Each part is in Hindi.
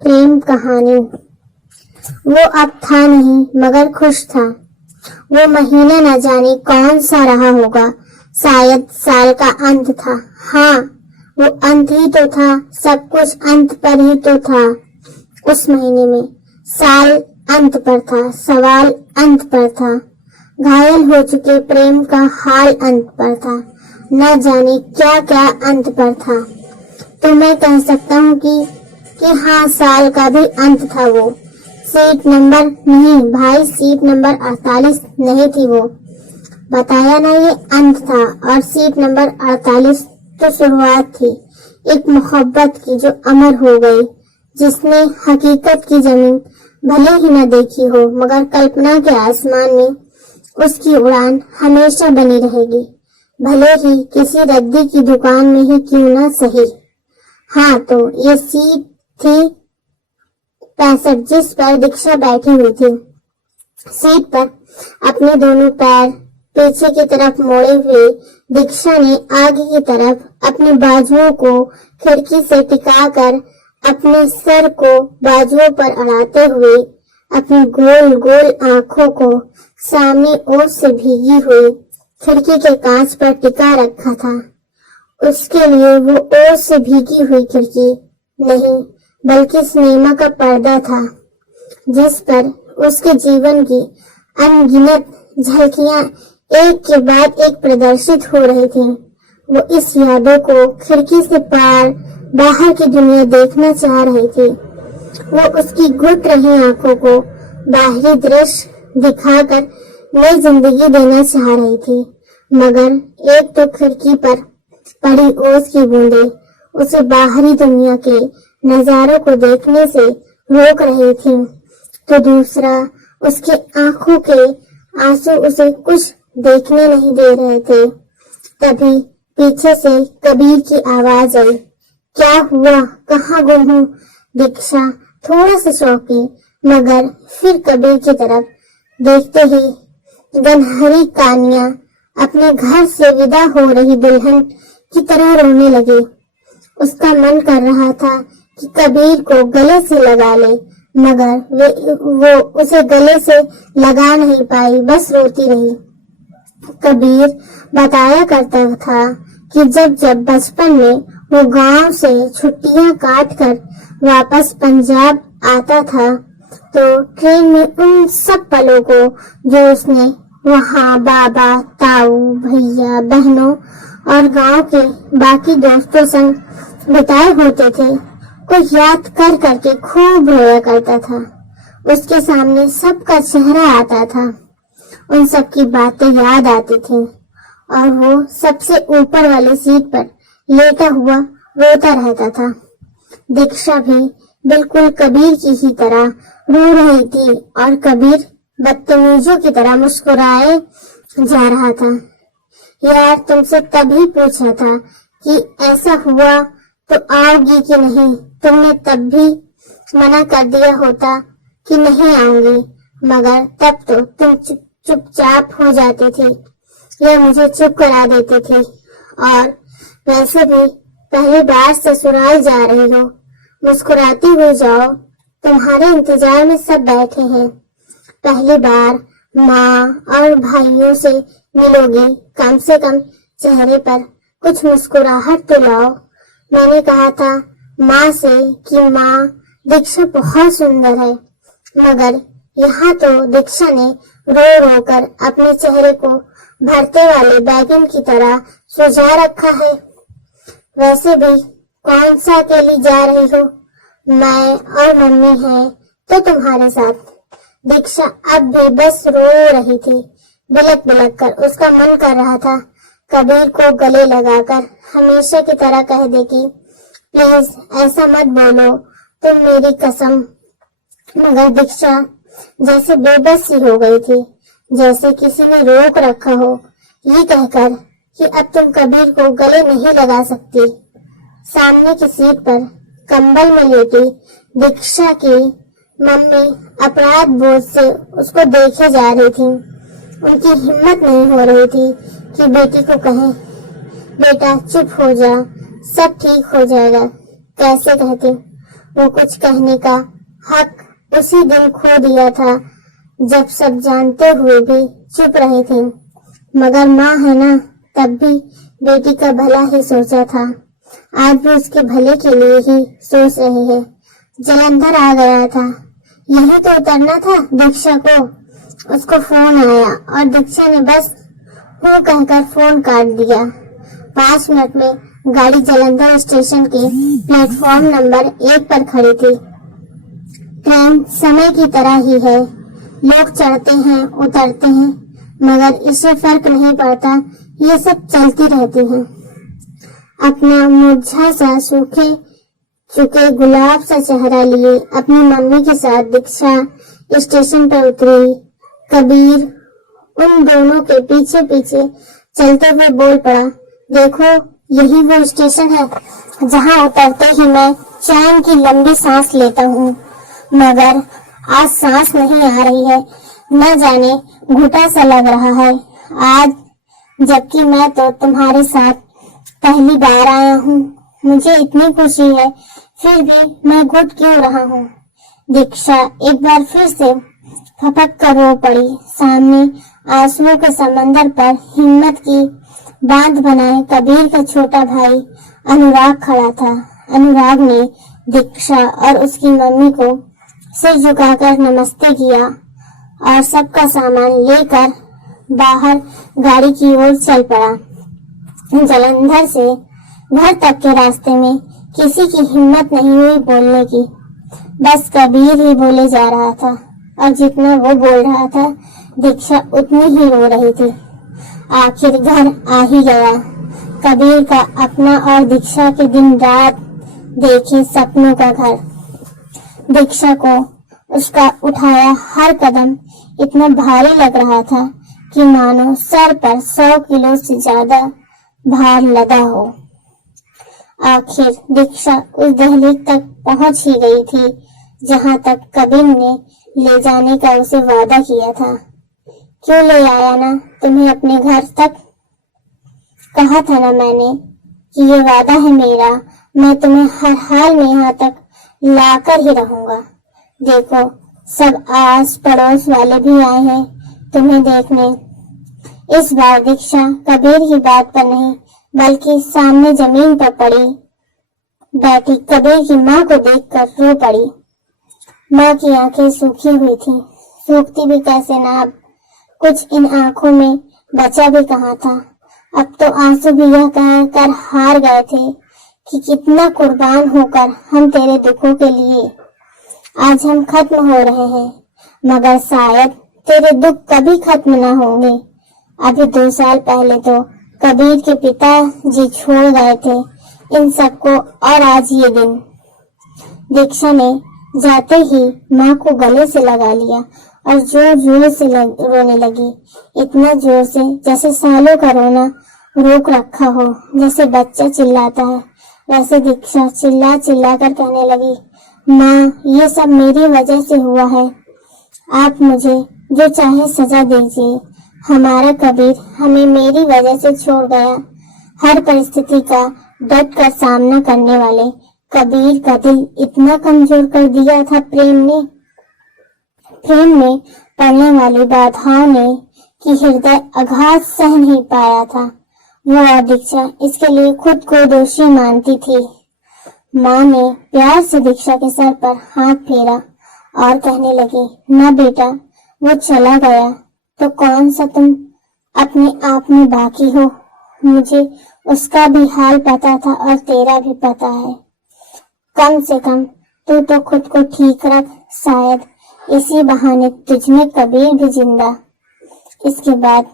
प्रेम कहानी। वो अब था नहीं मगर खुश था। वो महीना न जाने कौन सा रहा होगा, शायद साल का अंत था। हाँ, वो अंत ही तो था, सब कुछ अंत पर ही तो था। उस महीने में साल अंत पर था, सवाल अंत पर था, घायल हो चुके प्रेम का हाल अंत पर था, न जाने क्या क्या अंत पर था। तो मैं कह सकता हूँ कि हाँ, साल का भी अंत था वो। सीट नंबर नहीं भाई, सीट नंबर 48 नहीं थी वो। बताया ना, ये अंत था। और सीट नंबर 48 तो शुरुआत थी एक मोहब्बत की जो अमर हो गई, जिसने हकीकत की जमीन भले ही न देखी हो मगर कल्पना के आसमान में उसकी उड़ान हमेशा बनी रहेगी, भले ही किसी रद्दी की दुकान में ही क्यों ना सही। हाँ, तो ये सीट थी 65 जिस पर दीक्षा बैठी हुई थी। सीट पर अपने दोनों पैर पीछे की तरफ मोड़े हुए दीक्षा ने आगे की तरफ अपने बाजुओं को खिड़की से टिकाकर अपने सर को बाजुओं पर अड़ाते हुए अपनी गोल गोल आंखों को सामने ओस से भीगी हुई खिड़की के कांच पर टिका रखा था। उसके लिए वो ओस से भीगी हुई खिड़की नहीं बल्कि सिनेमा का पर्दा था, जिस पर उसके जीवन की अनगिनत झलकियां एक के बाद एक प्रदर्शित हो रही थीं। वो इस यादों को खिड़की से पार बाहर की दुनिया देखना चाह रही थी। वो उसकी घुट रही आंखों को बाहरी दृश्य दिखाकर नई जिंदगी देना चाह रही थी, मगर एक तो खिड़की पर पड़ी ओस की बूंदें उसे बाहरी दुनिया के नजारों को देखने से रोक रही थी, तो दूसरा उसके आंखों के आंसू उसे कुछ देखने नहीं दे रहे थे। तभी पीछे से कबीर की आवाज आई, क्या हुआ, कहाँ गुम हूँ? दीक्षा थोड़ा सा चौंकी, मगर फिर कबीर की तरफ देखते ही गनहरी कानिया अपने घर से विदा हो रही दुल्हन की तरह रोने लगी। उसका मन कर रहा था कि कबीर को गले से लगा ले, मगर वो उसे गले से लगा नहीं पाई, बस रोती रही। कबीर बताया करता था कि जब जब बचपन में वो गांव से छुट्टियां काट कर वापस पंजाब आता था, तो ट्रेन में उन सब पलों को जो उसने वहाँ बाबा, ताऊ, भैया, बहनों और गांव के बाकी दोस्तों संग बिताए होते थे, को याद कर करके खूब रोया करता था। उसके सामने सबका चेहरा आता था, उन सब की बातें याद आती थीं, और वो सबसे ऊपर वाली सीट पर लेटा हुआ रोता रहता था। दीक्षा भी बिल्कुल कबीर की ही तरह रो रही थी, और कबीर बदतमीजों की तरह मुस्कुराए जा रहा था। यार, तुमसे तभी पूछा था कि ऐसा हुआ तो आओगी कि नहीं? तुमने तब भी मना कर दिया होता कि नहीं आऊंगी, मगर तब तो तुम चुपचाप हो जाती थी या मुझे चुप करा देती थी। और वैसे भी पहली बार ससुराल जा रही हो, मुस्कुराती हुई जाओ, तुम्हारे इंतजार में सब बैठे हैं। पहली बार माँ और भाइयों से मिलोगी, कम से कम चेहरे पर कुछ मुस्कुराहट तो लाओ। मैंने कहा था माँ से कि माँ, दीक्षा बहुत सुंदर है, मगर यहाँ तो दीक्षा ने रो रो कर अपने चेहरे को भरते वाले बैगन की तरह सुझा रखा है। वैसे भी कौन सा अकेली जा रही हो? मैं और मम्मी हैं तो तुम्हारे साथ। दीक्षा अब भी बस रो रही थी, बिलक बिलक कर। उसका मन कर रहा था कबीर को गले लगाकर हमेशा की तरह कह दे कि प्लीज ऐसा मत बोलो, तुम मेरी कसम। मगर दीक्षा जैसे बेबस सी हो गई थी, जैसे किसी ने रोक रखा हो, ये कहकर कि अब तुम कबीर को गले नहीं लगा सकती। सामने की सीट पर कंबल में लेटी दीक्षा की मम्मी अपराध बोध से उसको देखे जा रही थी। उनकी हिम्मत नहीं हो रही थी कि बेटी को कहें, बेटा चुप हो जा, सब ठीक हो जाएगा। कैसे कहती? वो कुछ कहने का हक उसी दिन खो दिया था जब सब जानते हुए भी चुप रही थी। मगर माँ है ना, तब भी बेटी का भला ही सोचा था। आज भी उसके भले के लिए ही सोच रही है। जलंधर आ गया था, यही तो उतरना था दीक्षा को। उसको फोन आया और दीक्षा ने बस वो कहकर फोन काट दिया। 5 मिनट में गाड़ी जलंधर स्टेशन के प्लेटफॉर्म नंबर 1 पर खड़ी थी। ट्रेन समय की तरह ही है, लोग चढ़ते हैं उतरते हैं, मगर इससे फर्क नहीं पड़ता, ये सब चलती रहती हैं। अपना मुरझा सा सूखे चुके गुलाब सा चेहरा लिए अपनी मम्मी के साथ दीक्षा स्टेशन पर उतरी। कबीर उन दोनों के पीछे पीछे चलते हुए बोल पड़ा, देखो यही वो स्टेशन है जहां उतरते ही मैं चैन की लंबी सांस लेता हूँ, मगर आज सांस नहीं आ रही है, न जाने घुटा सा लग रहा है आज, जबकि मैं तो तुम्हारे साथ पहली बार आया हूँ। मुझे इतनी खुशी है, फिर भी मैं घुट क्यों रहा हूँ। दीक्षा एक बार फिर से फपक कर रो पड़ी। सामने आंसुओं के समंदर पर हिम्मत की बांध बनाए कबीर का छोटा भाई अनुराग खड़ा था। अनुराग ने दीक्षा और उसकी मम्मी को सिर झुकाकर नमस्ते किया और सबका सामान लेकर बाहर गाड़ी की ओर चल पड़ा। जलंधर से घर तक के रास्ते में किसी की हिम्मत नहीं हुई बोलने की, बस कबीर ही बोले जा रहा था और जितना वो बोल रहा था दीक्षा उतनी ही रो रही थी। आखिर घर आ ही गया, कबीर का अपना और दीक्षा के दिन रात देखे सपनों का घर। दीक्षा को उसका उठाया हर कदम इतना भारी लग रहा था कि मानो सर पर 100 किलो से ज्यादा भार लदा हो। आखिर दीक्षा उस दहलीज तक पहुंच ही गई थी जहां तक कबीर ने ले जाने का उसे वादा किया था। क्यों ले आया ना तुम्हें अपने घर तक? कहा था ना मैंने कि ये वादा है मेरा, मैं तुम्हें हर हाल में यहाँ तक लाकर ही रहूंगा। देखो सब आस पड़ोस वाले भी आए हैं तुम्हें देखने। इस बार दीक्षा कबीर की बात पर नहीं बल्कि सामने जमीन पर पड़ी बैठी कबीर की माँ को देखकर रो पड़ी। माँ की आंखें सूखी हुई थी, सूखती भी कैसे ना, अब कुछ इन आंखों में बचा भी कहाँ था। अब तो आंसू भी यह कहकर हार गए थे कि कितना कुर्बान होकर हम तेरे दुखों के लिए आज हम खत्म हो रहे हैं, मगर शायद तेरे दुख कभी खत्म ना होंगे। अभी 2 साल पहले तो कबीर के पिताजी छोड़ गए थे इन सबको, और आज ये दिन। दीक्षा ने जाते ही माँ को गले से लगा लिया और जोर जोर से रोने लगी, इतना जोर से जैसे सालों का रोना रोक रखा हो। जैसे बच्चा चिल्लाता है वैसे दीक्षा चिल्ला चिल्ला कर कहने लगी, माँ ये सब मेरी वजह से हुआ है, आप मुझे जो चाहे सजा दीजिए। हमारा कबीर हमें मेरी वजह से छोड़ गया। हर परिस्थिति का डट कर सामना करने वाले कबीर का दिल इतना कमजोर कर दिया था प्रेम में पड़ने वाली बाधाओं ने कि हृदय आघात सह नहीं पाया था। वो और दीक्षा इसके लिए खुद को दोषी मानती थी। माँ ने प्यार से दीक्षा के सर पर हाथ फेरा और कहने लगी, ना बेटा वो चला गया तो कौन सा तुम अपने आप में बाकी हो। मुझे उसका भी हाल पता था और तेरा भी पता है। कम से कम तू तो खुद को ठीक रख, शायद इसी बहाने तुझमें कबीर भी जिंदा। इसके बाद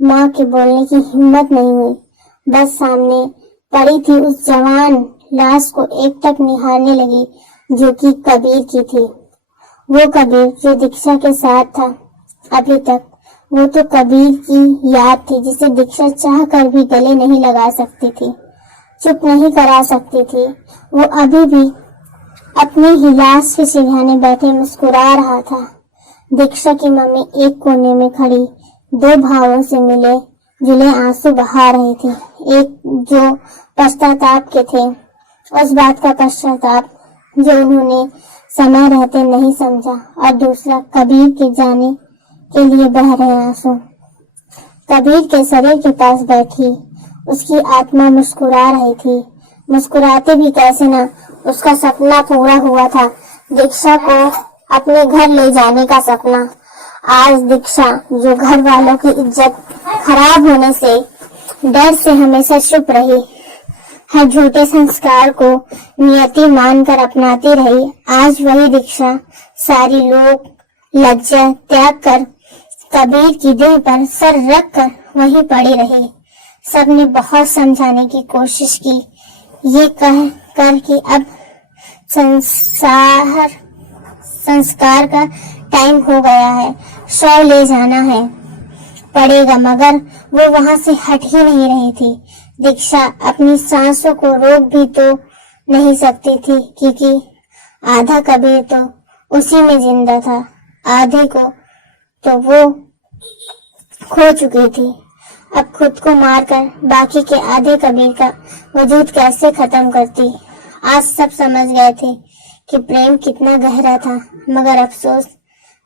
माँ के बोलने की हिम्मत नहीं हुई, बस सामने पड़ी थी उस जवान लाश को एकटक निहारने लगी जो कि कबीर की थी। वो कबीर जो दीक्षा के साथ था अभी तक, वो तो कबीर की याद थी जिसे दीक्षा चाह कर भी गले नहीं लगा सकती थी, चुप नहीं करा सकती थी। वो अभी भी अपने ही लाश के सिरहाने बैठे मुस्कुरा रहा था। दीक्षा की मम्मी एक कोने में खड़ी 2 भावों से मिले जुले आंसू बहा रही थी। एक जो पश्चाताप के थे, उस बात का पश्चाताप जो उन्होंने समय रहते नहीं समझा, और दूसरा कबीर के जाने के लिए बह रहे आंसू। कबीर के शरीर के पास बैठी उसकी आत्मा मुस्कुरा रही थी। मुस्कुराते भी कैसे ना, उसका सपना पूरा हुआ था, दीक्षा को अपने घर ले जाने का सपना। आज दीक्षा, जो घर वालों की इज्जत खराब होने से डर से हमेशा चुप रही, हर झूठे संस्कार को नियति मानकर अपनाती रही, आज वही दीक्षा सारी लोग लज्जा त्याग कर कबीर की देह पर सर रख कर वहीं पड़ी रही। सबने बहुत समझाने की कोशिश की, ये कह कर कि अब संस्कार का टाइम हो गया है, शव ले जाना है पड़ेगा, मगर वो वहां से हट ही नहीं रही थी। दीक्षा अपनी सांसों को रोक भी तो नहीं सकती थी, क्योंकि आधा कबीर तो उसी में जिंदा था, आधे को तो वो खो चुकी थी। अब खुद को मारकर बाकी के आधे कबीर का वजूद कैसे खत्म करती। आज सब समझ गए थे कि प्रेम कितना गहरा था, मगर अफसोस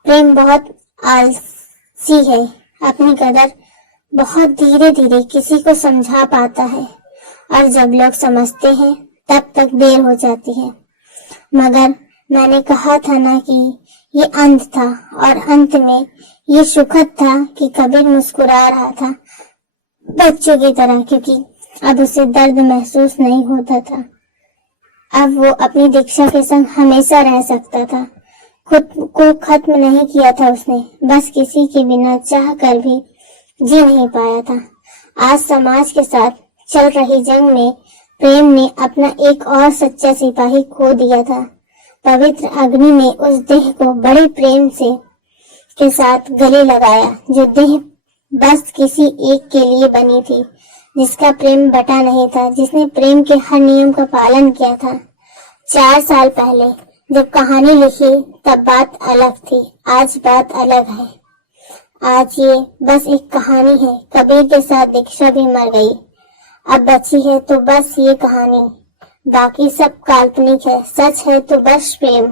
प्रेम बहुत आलसी है, अपनी कदर बहुत धीरे धीरे किसी को समझा पाता है, और जब लोग समझते हैं तब तक देर हो जाती है। मगर मैंने कहा था ना कि ये अंत था, और अंत में ये सुखद था कि कबीर मुस्कुरा रहा था बच्चों की तरह, क्योंकि अब उसे दर्द महसूस नहीं होता था। अब वो अपनी दीक्षा के संग हमेशा रह सकता था। खुद को खत्म नहीं किया था उसने, बस किसी के बिना चाह कर भी जी नहीं पाया था। आज समाज के साथ चल रही जंग में प्रेम ने अपना एक और सच्चा सिपाही खो दिया था। पवित्र अग्नि ने उस देह को बड़े प्रेम से के साथ गले लगाया, जो देह बस किसी एक के लिए बनी थी, जिसका प्रेम बटा नहीं था, जिसने प्रेम के हर नियम का पालन किया था। 4 साल पहले जब कहानी लिखी तब बात अलग थी, आज बात अलग है। आज ये बस एक कहानी है। कबीर के साथ दीक्षा भी मर गई, अब बची है तो बस ये कहानी, बाकी सब काल्पनिक है, सच है तो बस प्रेम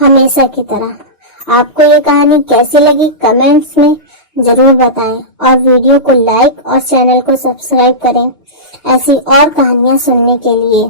हमेशा की तरह। आपको ये कहानी कैसी लगी कमेंट्स में जरूर बताएं, और वीडियो को लाइक और चैनल को सब्सक्राइब करें ऐसी और कहानियां सुनने के लिए।